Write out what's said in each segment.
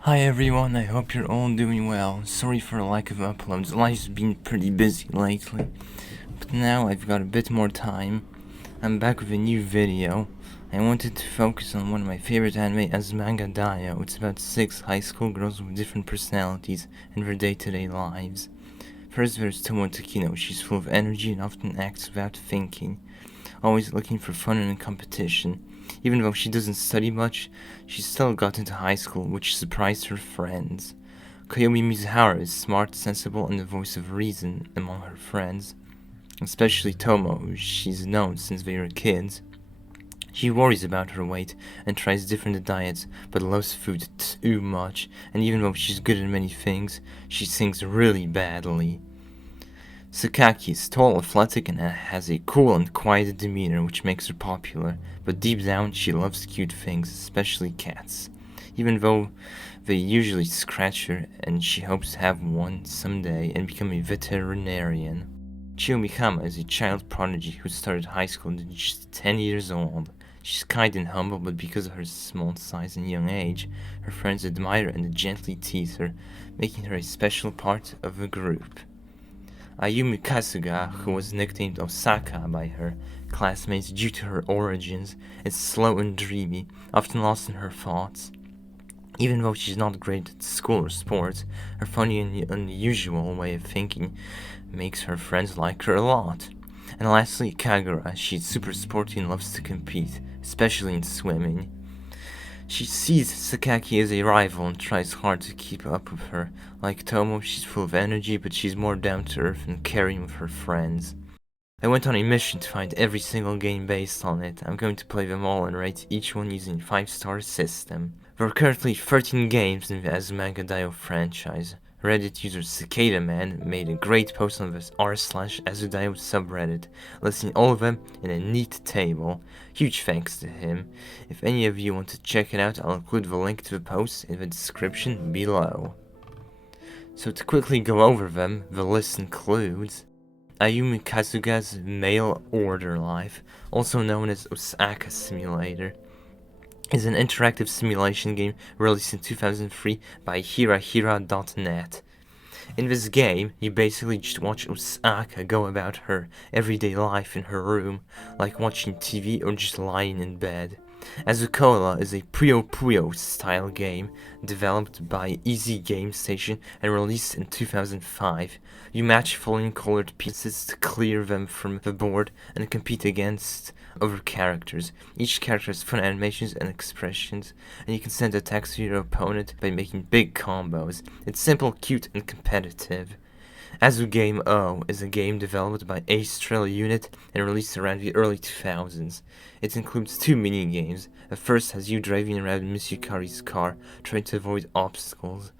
Hi everyone, I hope you're all doing well. Sorry for the lack of uploads, life's been pretty busy lately. But now I've got a bit more time. I'm back with a new video. I wanted to focus on one of my favorite anime, Azumanga Daioh. It's about 6 high school girls with different personalities and their day-to-day lives. First there's Tomo Takino. She's full of energy and often acts without thinking, always looking for fun and competition. Even though she doesn't study much, she still got into high school, which surprised her friends. Koyomi Mizuhara is smart, sensible, and the voice of reason among her friends. Especially Tomo, who she's known since they were kids. She worries about her weight and tries different diets, but loves food too much, and even though she's good at many things, she sings really badly. Sakaki is tall, athletic, and has a cool and quiet demeanor which makes her popular, but deep down she loves cute things, especially cats, even though they usually scratch her, and she hopes to have one someday and become a veterinarian. Chiyomihama is a child prodigy who started high school at just 10 years old. She's kind and humble, but because of her small size and young age, her friends admire her and gently tease her, making her a special part of the group. Ayumi Kasuga, who was nicknamed Osaka by her classmates due to her origins, is slow and dreamy, often lost in her thoughts. Even though she's not great at school or sports, her funny and unusual way of thinking makes her friends like her a lot. And lastly, Kagura. She's super sporty and loves to compete, especially in swimming. She sees Sakaki as a rival and tries hard to keep up with her. Like Tomo, she's full of energy, but she's more down to earth and caring with her friends. I went on a mission to find every single game based on it. I'm going to play them all and rate each one using a 5-star system. There are currently 13 games in the Azumanga Daioh franchise. Reddit user Cicada Man made a great post on the r/azudaioh subreddit, listing all of them in a neat table. Huge thanks to him. If any of you want to check it out, I'll include the link to the post in the description below. So to quickly go over them, the list includes Ayumi Kasuga's Mail Order Life, also known as Osaka Simulator, is an interactive simulation game released in 2003 by hirahira.net. In this game, you basically just watch Osaka go about her everyday life in her room, like watching TV or just lying in bed. Azukola is a Puyo Puyo style game developed by Easy Game Station and released in 2005. You match fully colored pieces to clear them from the board and compete against other characters. Each character has fun animations and expressions, and you can send attacks to your opponent by making big combos. It's simple, cute, and competitive. Azugame O is a game developed by Astral Unit and released around the early 2000s. It includes 2 mini-games. The first has you driving around Miss Yukari's car, trying to avoid obstacles.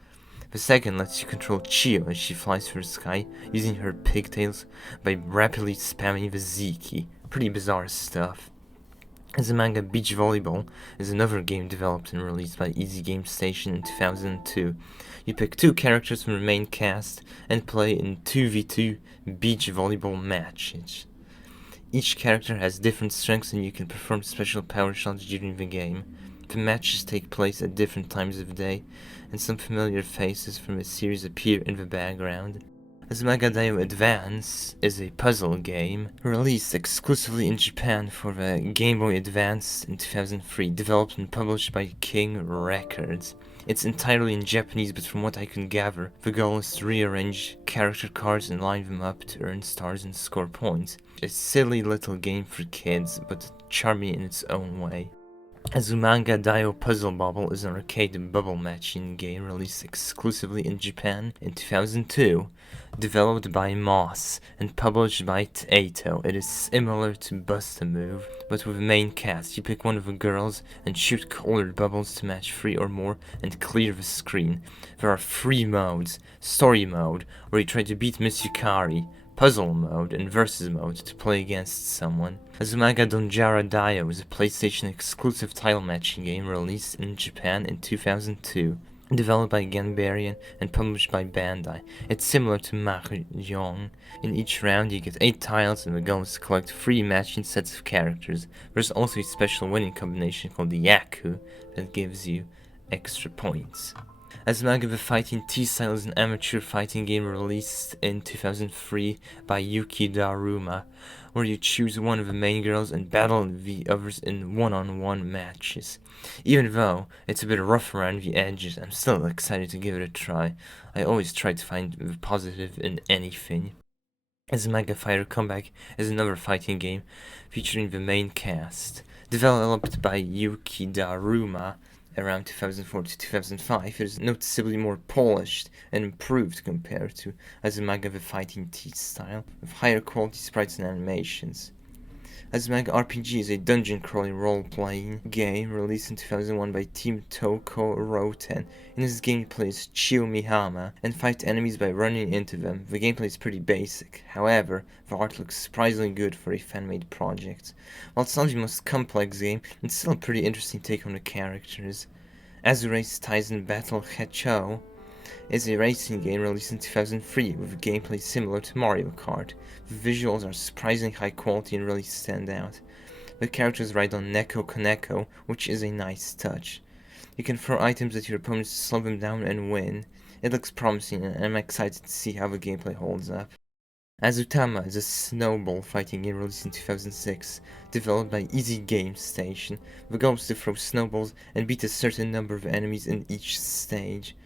The second lets you control Chiyo as she flies through the sky, using her pigtails by rapidly spamming the Z key. Pretty bizarre stuff. Azumanga Beach Volleyball is another game developed and released by Easy Game Station in 2002. You pick 2 characters from the main cast and play in 2v2 beach volleyball matches. Each character has different strengths and you can perform special power shots during the game. The matches take place at different times of day, and some familiar faces from the series appear in the background. Azumanga Daioh Advance is a puzzle game released exclusively in Japan for the Game Boy Advance in 2003, developed and published by King Records. It's entirely in Japanese, but from what I can gather, the goal is to rearrange character cards and line them up to earn stars and score points. A silly little game for kids, but charming in its own way. Azumanga Daioh Puzzle Bobble is an arcade bubble matching game released exclusively in Japan in 2002. Developed by Moss and published by Taito, it is similar to Bust-A-Move, but with a main cast. You pick one of the girls and shoot colored bubbles to match 3 or more and clear the screen. There are 3 modes: Story Mode, where you try to beat Miss Yukari, Puzzle Mode, and Versus Mode to play against someone. Azumanga Daioh is a PlayStation exclusive tile matching game released in Japan in 2002. Developed by Ganbarian and published by Bandai. It's similar to MacLeod. In each round you get 8 tiles and the goal is to collect 3 matching sets of characters. There's also a special winning combination called the Yaku that gives you extra points. Azumanga the Fighting T-Style is an amateur fighting game released in 2003 by Yuki Daruma, where you choose one of the main girls and battle the others in one-on-one matches. Even though it's a bit rough around the edges, I'm still excited to give it a try. I always try to find the positive in anything. Azumanga Fighter Comeback is another fighting game featuring the main cast. Developed by Yuki Daruma around 2004 to 2005, it is noticeably more polished and improved compared to Azumanga the Fighting T-Style, with higher quality sprites and animations. Azumanga RPG is a dungeon-crawling role-playing game released in 2001 by Team Toko Roten. In this game you play as Chio Mihama and fight enemies by running into them. The gameplay is pretty basic, however, the art looks surprisingly good for a fan-made project. While it's not the most complex game, it's still a pretty interesting take on the characters. Azura's Taisen Battle Hecho is a racing game released in 2003 with gameplay similar to Mario Kart. The visuals are surprisingly high quality and really stand out. The characters ride on Neko Kaneko, which is a nice touch. You can throw items at your opponents to slow them down and win. It looks promising and I'm excited to see how the gameplay holds up. Azutama is a snowball fighting game released in 2006, developed by Easy Game Station. The goal is to throw snowballs and beat a certain number of enemies in each stage.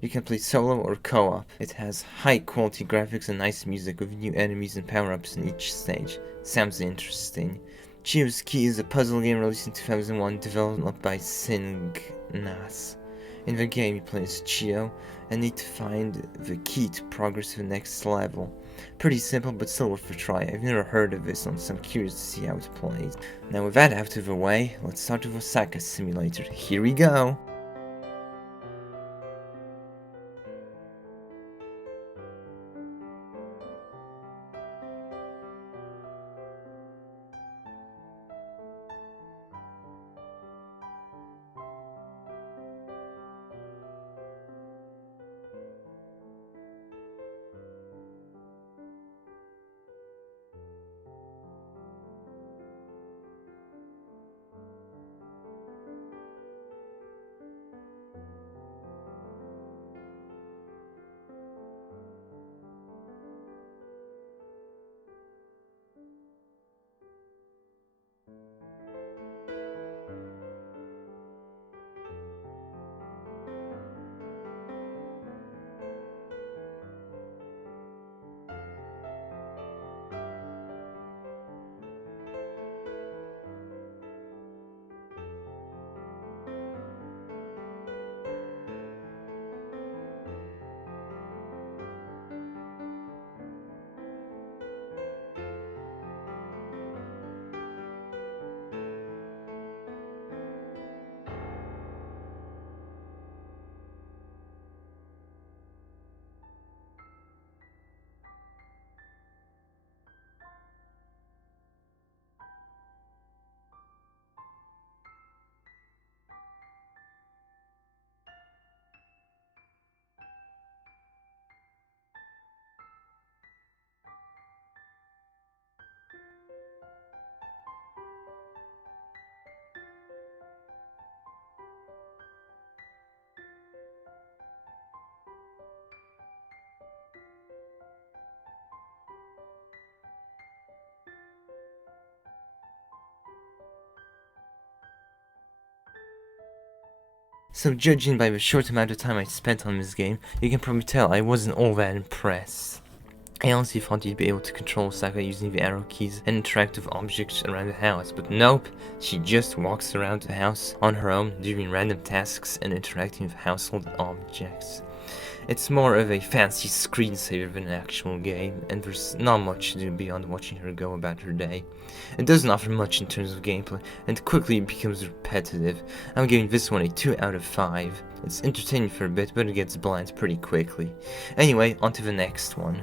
You can play solo or co-op. It has high quality graphics and nice music with new enemies and power-ups in each stage. Sounds interesting. Chio's Key is a puzzle game released in 2001, developed by Signas. In the game you play as Chio and need to find the key to progress to the next level. Pretty simple but still worth a try. I've never heard of this one, so I'm curious to see how it plays. Now with that out of the way, let's start with Osaka Simulator. Here we go! So judging by the short amount of time I spent on this game, you can probably tell I wasn't all that impressed. I honestly thought you'd be able to control Osaka using the arrow keys and interact with objects around the house, but nope, she just walks around the house on her own, doing random tasks and interacting with household objects. It's more of a fancy screensaver than an actual game, and there's not much to do beyond watching her go about her day. It doesn't offer much in terms of gameplay, and quickly becomes repetitive. I'm giving this one a 2 out of 5. It's entertaining for a bit, but it gets bland pretty quickly. Anyway, on to the next one.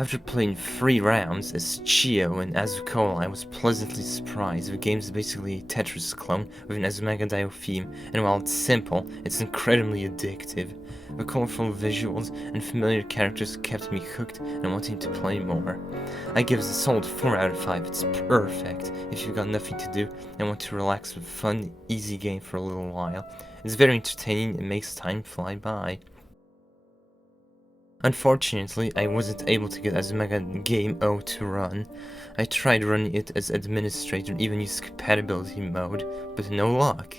After playing 3 rounds as Chio and Azukola, I was pleasantly surprised. The game is basically a Tetris clone with an Azumanga Daioh theme, and while it's simple, it's incredibly addictive. The colorful visuals and familiar characters kept me hooked and wanting to play more. I give this a solid 4 out of 5. It's perfect if you've got nothing to do and want to relax with a fun, easy game for a little while. It's very entertaining and makes time fly by. Unfortunately, I wasn't able to get Azumanga Daioh to run. I tried running it as administrator and even used compatibility mode, but no luck.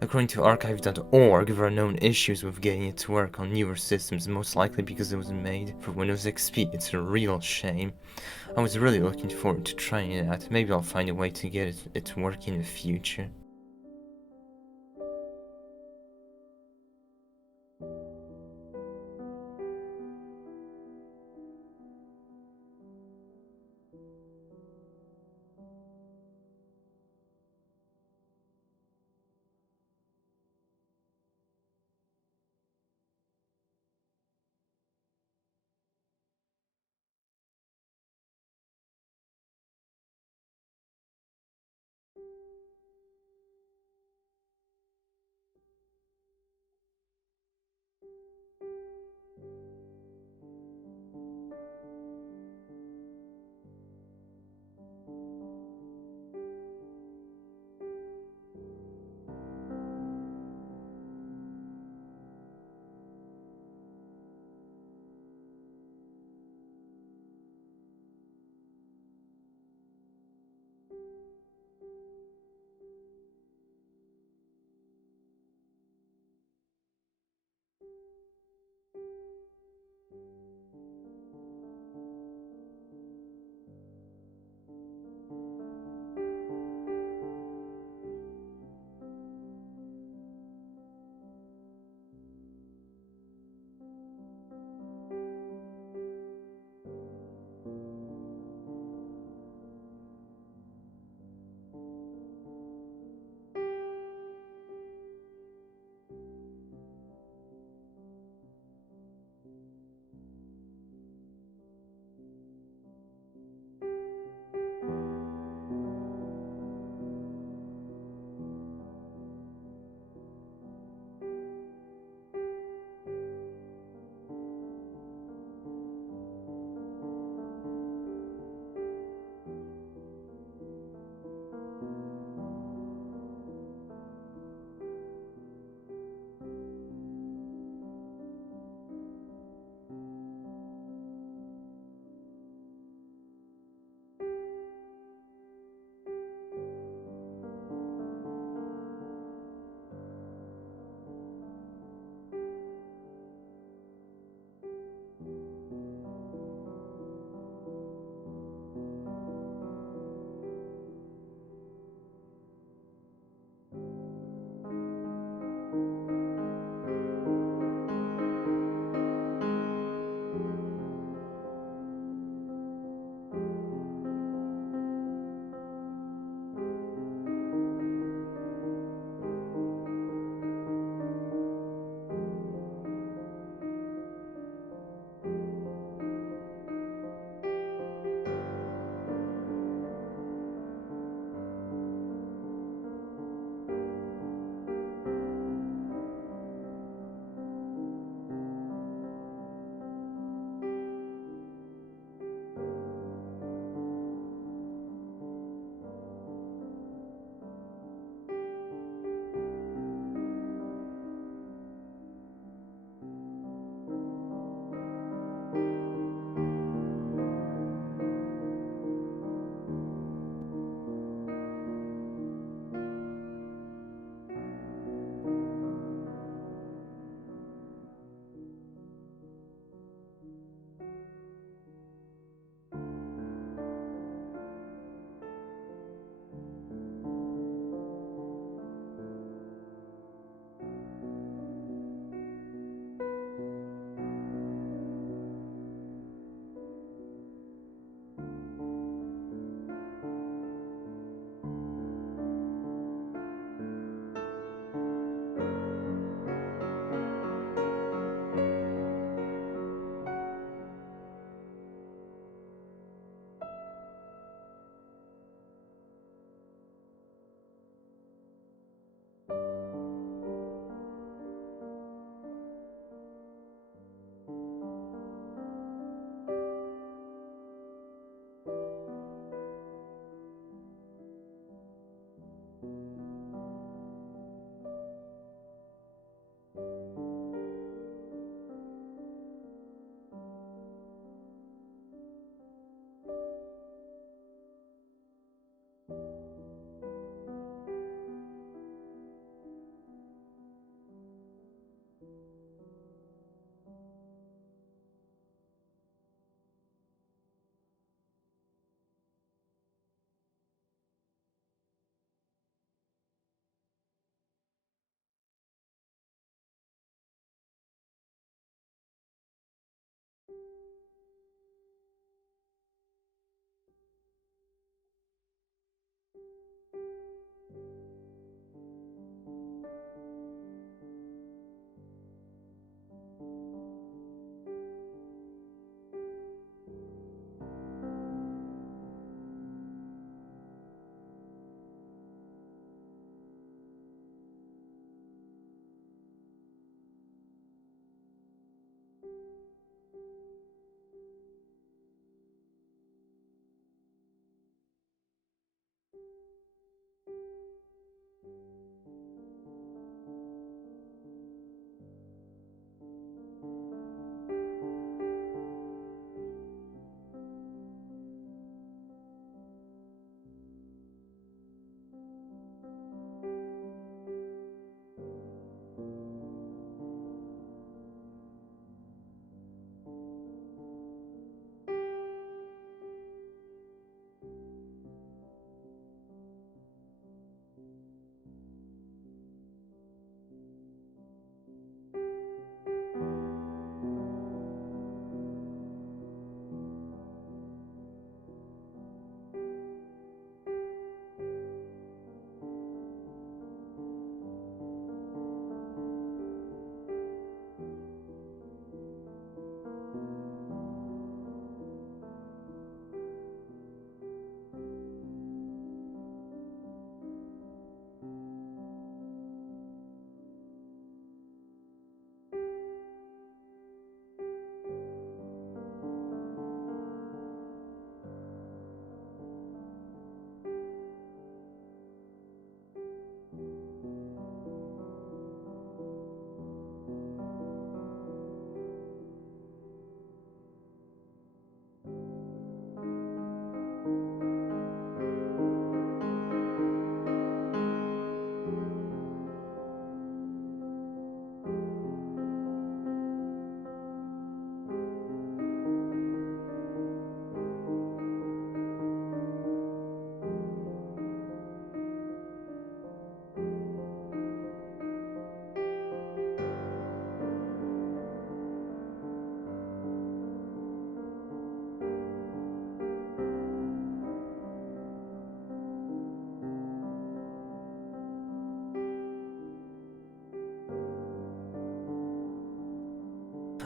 According to archive.org, there are known issues with getting it to work on newer systems, most likely because it was made for Windows XP. It's a real shame. I was really looking forward to trying it out. Maybe I'll find a way to get it to work in the future.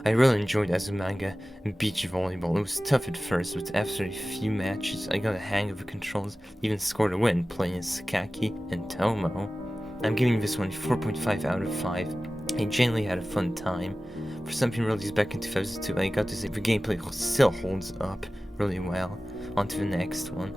I really enjoyed Azumanga beach volleyball. It was tough at first, but after a few matches, I got a hang of the controls, even scored a win playing as Sakaki and Tomo. I'm giving this one a 4.5 out of 5. I genuinely had a fun time. For something released back in 2002, I got to say the gameplay still holds up really well. On to the next one.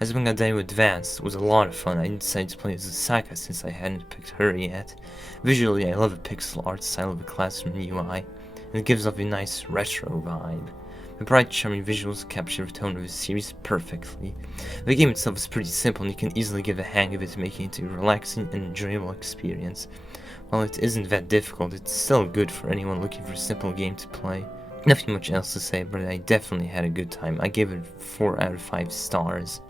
Azumanga Daioh Advanced was a lot of fun. I decided to play as Asaka since I hadn't picked her yet. Visually, I love the pixel art style of the classroom UI, and it gives off a nice retro vibe. The bright, charming visuals capture the tone of the series perfectly. The game itself is pretty simple and you can easily get the hang of it, making it a relaxing and enjoyable experience. While it isn't that difficult, it's still good for anyone looking for a simple game to play. Nothing much else to say, but I definitely had a good time. I gave it 4 out of 5 stars.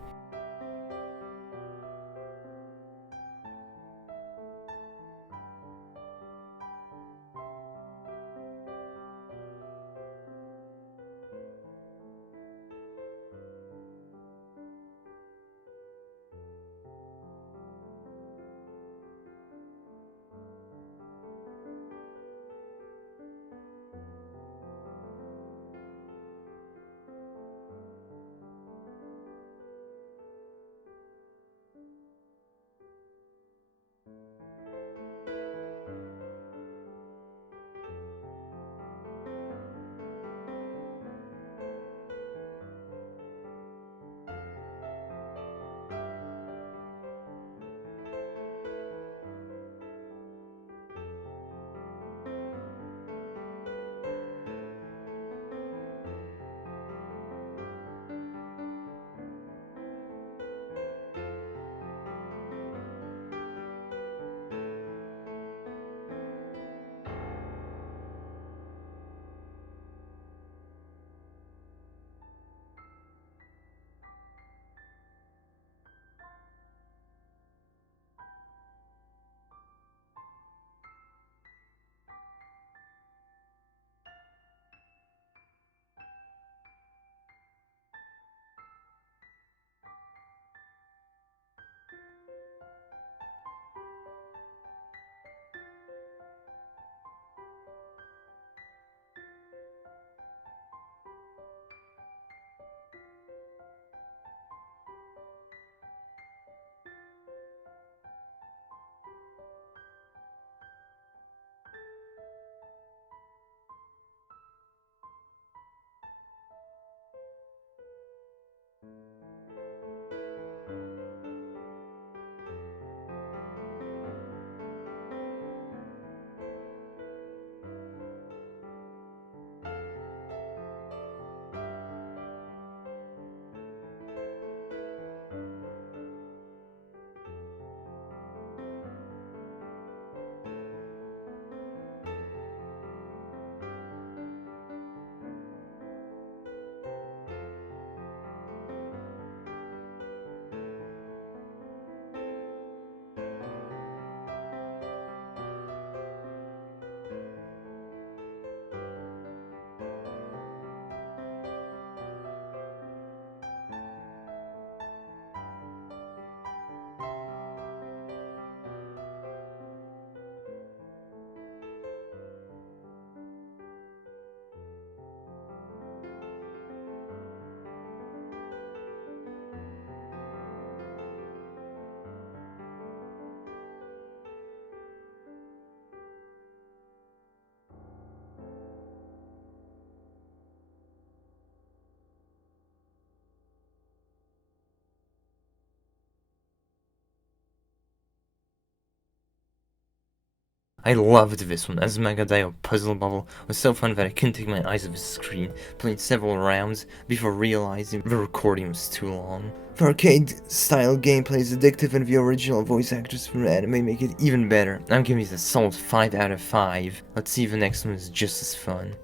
I loved this one. Azumanga Daioh Puzzle Bubble was so fun that I couldn't take my eyes off the screen, playing several rounds before realizing the recording was too long. The arcade-style gameplay is addictive and the original voice actors from the anime make it even better. I'm giving it a solid 5 out of 5. Let's see if the next one is just as fun.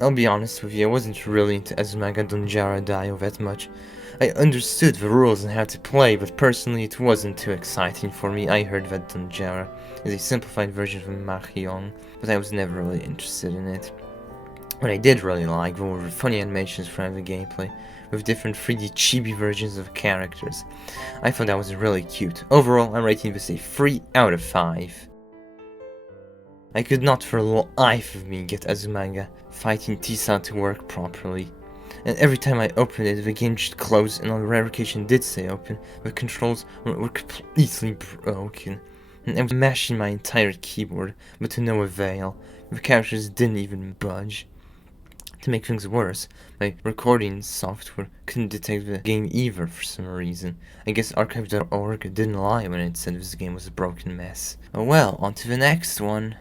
I'll be honest with you, I wasn't really into Azumanga Daioh that much. I understood the rules and how to play, but personally it wasn't too exciting for me. I heard that Donjara is a simplified version of MacLeod, but I was never really interested in it. What I did really like were funny animations from the gameplay, with different 3D chibi versions of characters. I thought that was really cute. Overall, I'm rating this a 3 out of 5. I could not for the life of me get Azumanga fighting Tisa to work properly. And every time I opened it, the game just closed, and on rare occasion did stay open, the controls were completely broken. And I was mashing my entire keyboard, but to no avail. The characters didn't even budge. To make things worse, my recording software couldn't detect the game either for some reason. I guess archive.org didn't lie when it said this game was a broken mess. Oh well, on to the next one.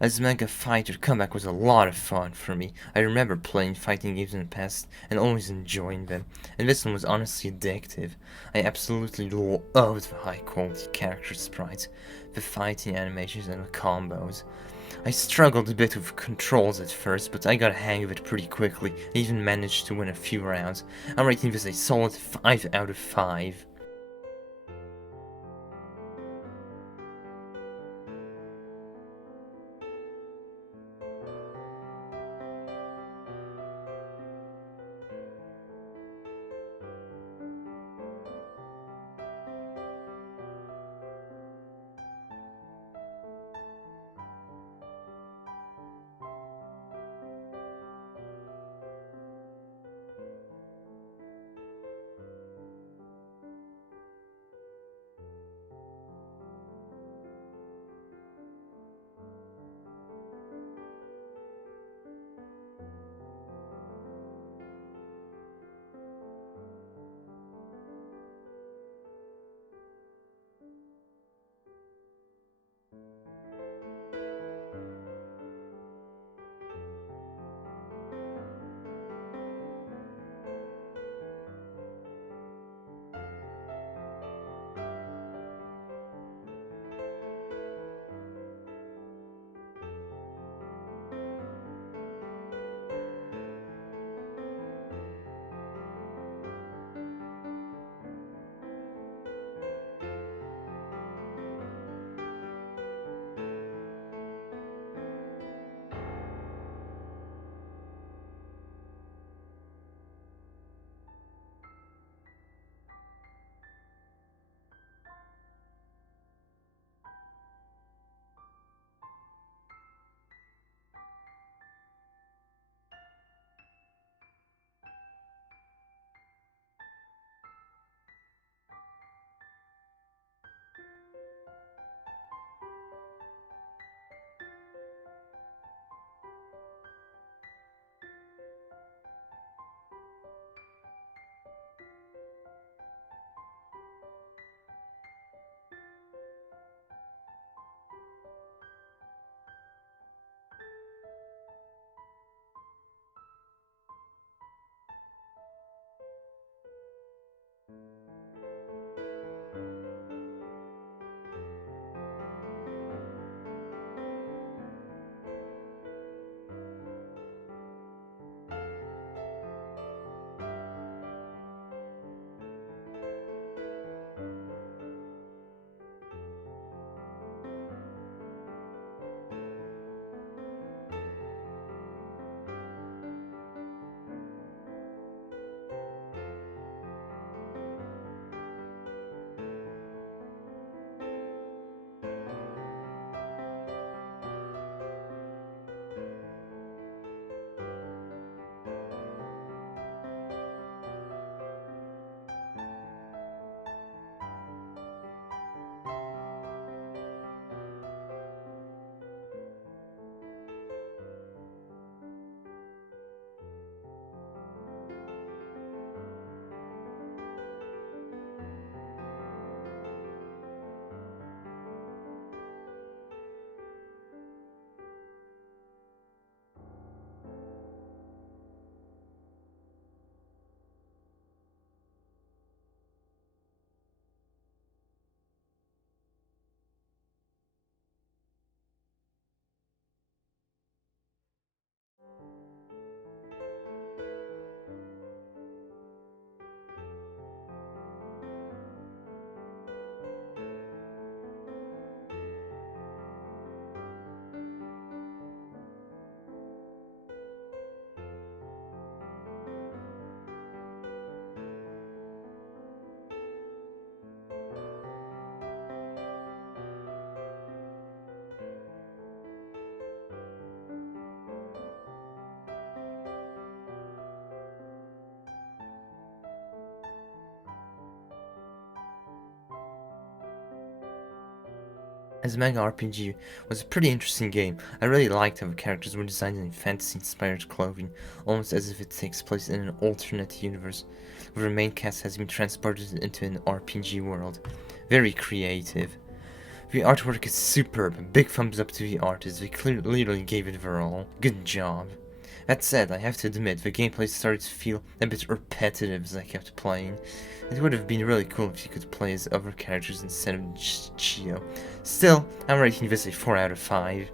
As Mega Fighter, comeback was a lot of fun for me. I remember playing fighting games in the past and always enjoying them, and this one was honestly addictive. I absolutely loved the high quality character sprites, the fighting animations and the combos. I struggled a bit with controls at first, but I got a hang of it pretty quickly and even managed to win a few rounds. I'm rating this a solid 5 out of 5. Azumanga RPG was a pretty interesting game. I really liked how the characters were designed in fantasy-inspired clothing, almost as if it takes place in an alternate universe, where the main cast has been transported into an RPG world. Very creative. The artwork is superb. Big thumbs up to the artist. They literally gave it their all. Good job. That said, I have to admit, the gameplay started to feel a bit repetitive as I kept playing. It would have been really cool if you could play as other characters instead of just Chio. Still, I'm rating this a 4 out of 5.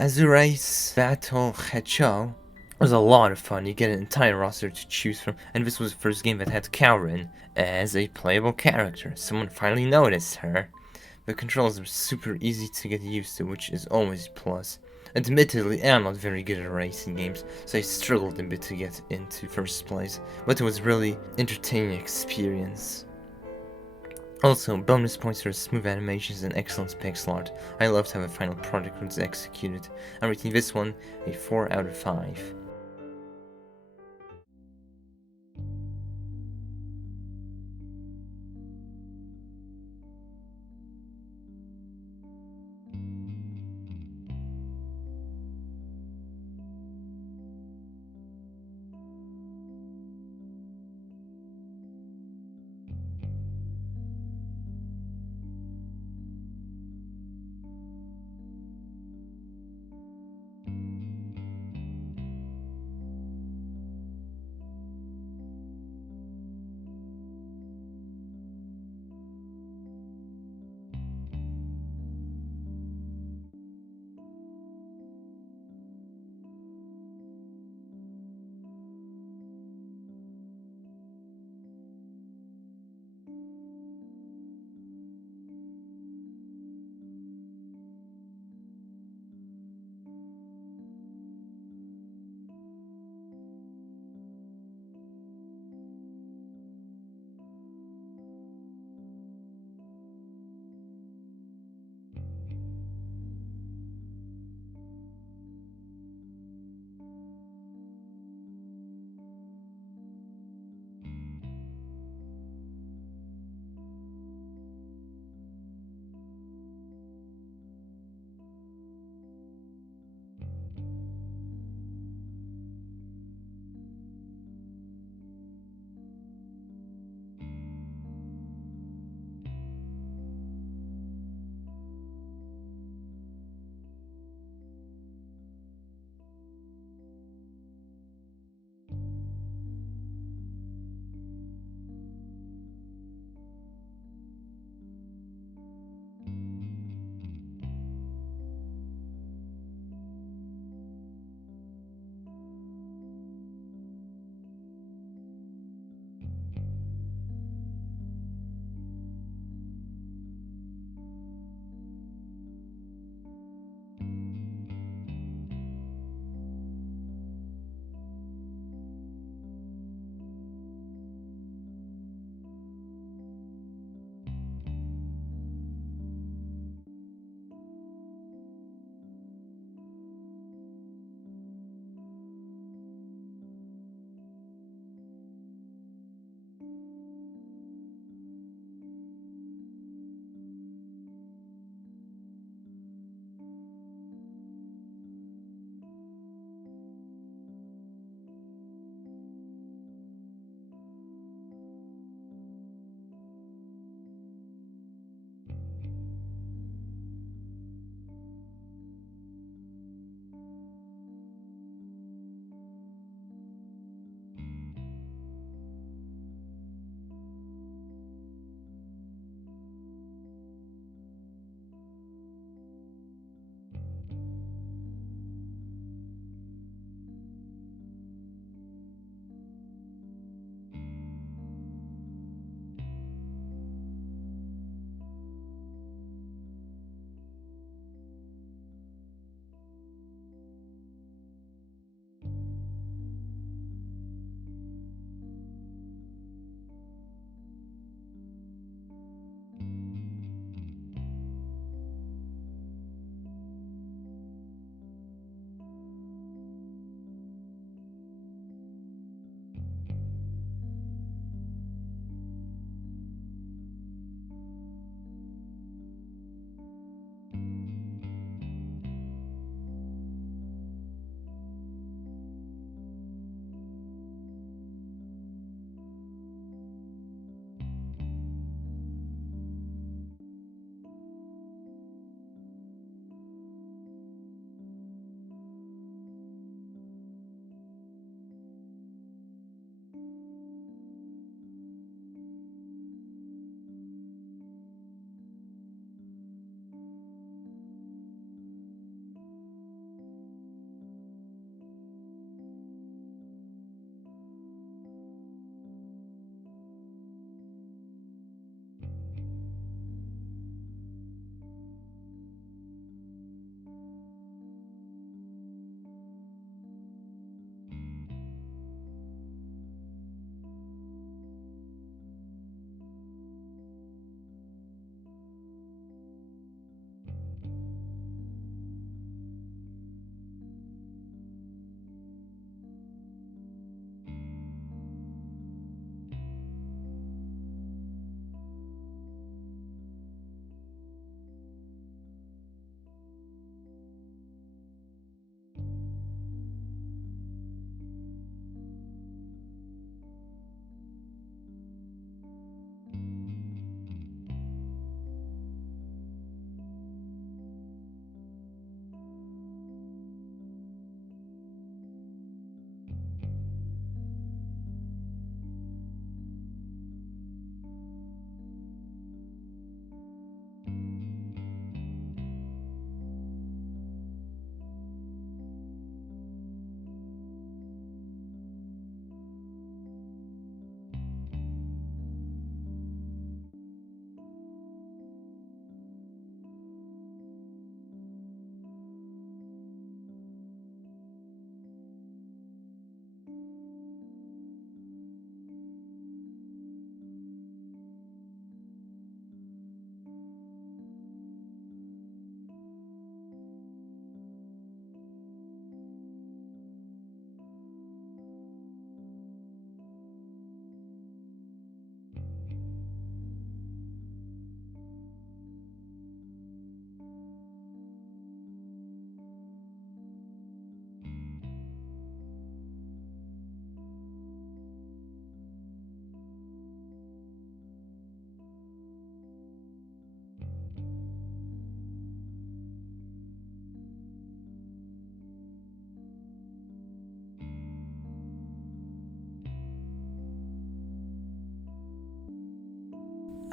Azumanga Daioh was a lot of fun. You get an entire roster to choose from, and this was the first game that had Kaurin as a playable character. Someone finally noticed her. The controls are super easy to get used to, which is always a plus. Admittedly, I'm not very good at racing games, so I struggled a bit to get into first place, but it was really entertaining experience. Also, bonus points for smooth animations and excellent pixel art. I loved how the final product was executed. I'm rating this one a 4 out of 5.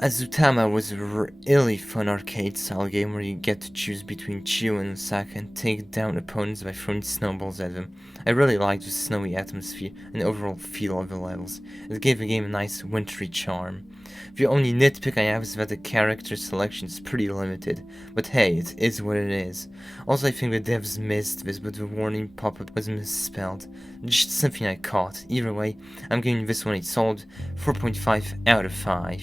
Azutama was a really fun arcade-style game where you get to choose between chew and sack and take down opponents by throwing snowballs at them. I really liked the snowy atmosphere and overall feel of the levels. It gave the game a nice wintry charm. The only nitpick I have is that the character selection is pretty limited, but hey, it is what it is. Also, I think the devs missed this, but the warning pop-up was misspelled. Just something I caught. Either way, I'm giving this one a solid 4.5 out of 5.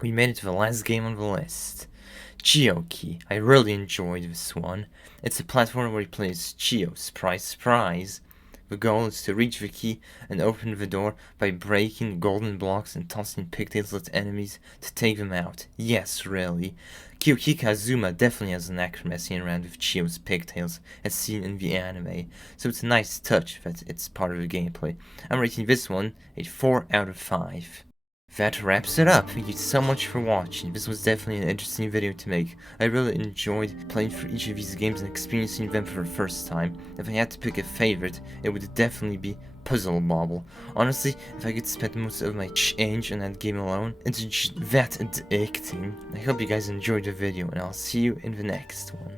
we made it to the last game on the list. Geoki. I really enjoyed this one. It's a platform where you play as Geo. Surprise, surprise. The goal is to reach the key and open the door by breaking golden blocks and tossing pigtails at enemies to take them out. Yes, really. Kyokika Azuma definitely has an knack for messing around with Chio's pigtails, as seen in the anime, so it's a nice touch that it's part of the gameplay. I'm rating this one a 4 out of 5. That wraps it up. Thank you so much for watching. This was definitely an interesting video to make. I really enjoyed playing through each of these games and experiencing them for the first time. If I had to pick a favorite, it would definitely be Puzzle Bobble. Honestly, if I could spend most of my change on that game alone, it's just that addicting. I hope you guys enjoyed the video, and I'll see you in the next one.